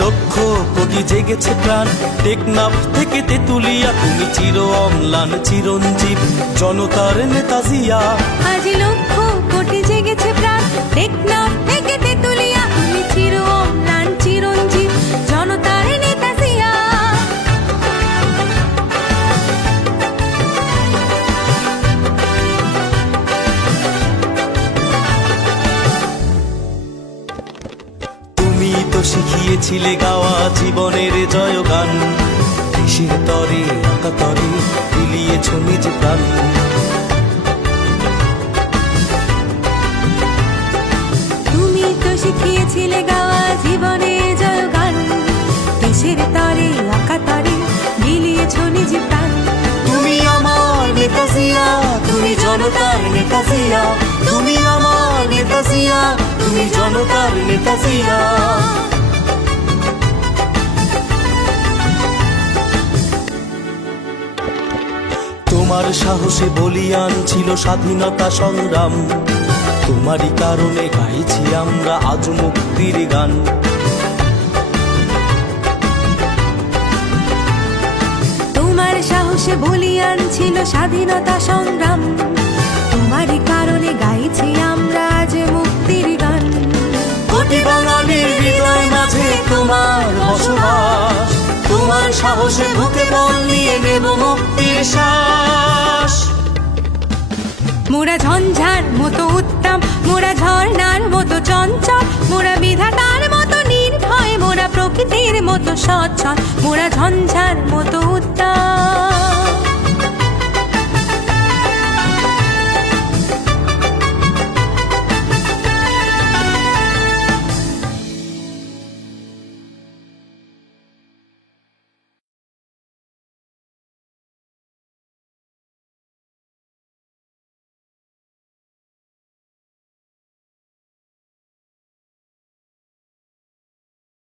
লক্ষ কোটি জেগেছে প্রাণ, টেকনাফ থেকে তেতুলিয়া তুমি চির অম্লান চিরঞ্জীব জনতার নেতা জিয়া। আজ লক্ষ কোটি জেগেছে প্রাণ, টেকনাফ থেকে তেতুলিয়া তুমি চির অম্লান চিরঞ্জীব জনতার নেতা জিয়া। তুমি তো শিখিয়েছিলে গাওয়া জীবনের জয়গান, দেশের তরে আকাতরে বিলিয়েছ নিজ প্রাণ। তুমি তো শিখিয়েছিলে গাওয়া জীবনের জয়গান, দেশের তরে আকাতরে বিলিয়েছ নিজ প্রাণ। তুমি আমার নেতা জিয়া, তুমি জনতার নেতা জিয়া, তুমি আমার নেতা জিয়া, তুমি জনতার নেতা জিয়া। তোমার সাহসে বলিয়ান ছিল স্বাধীনতা সংগ্রাম, তোমারই কারণে গাইছি আমরা আজ মুক্তির গান। তোমার সাহসে বলিয়ান ছিল স্বাধীনতা সংগ্রাম, তোমারই কারণে গাইছি আমরা আজ মুক্তির গান। কোটি বাঙালির হৃদয় মাঝে তোমার বসবাস, তোমার সাহসে বুকে বল নিয়ে নেব মুক্তির শ্বাস। মোরা ঝঞ্ঝার মতো উত্তম, মোরা ঝর্ণার মতো চঞ্চল, মোরা বিধাতার মতো নির্ভয়, মোরা প্রকৃতির মতো সচ্ছল, মোরা ঝঞ্ঝার মতো উত্তম।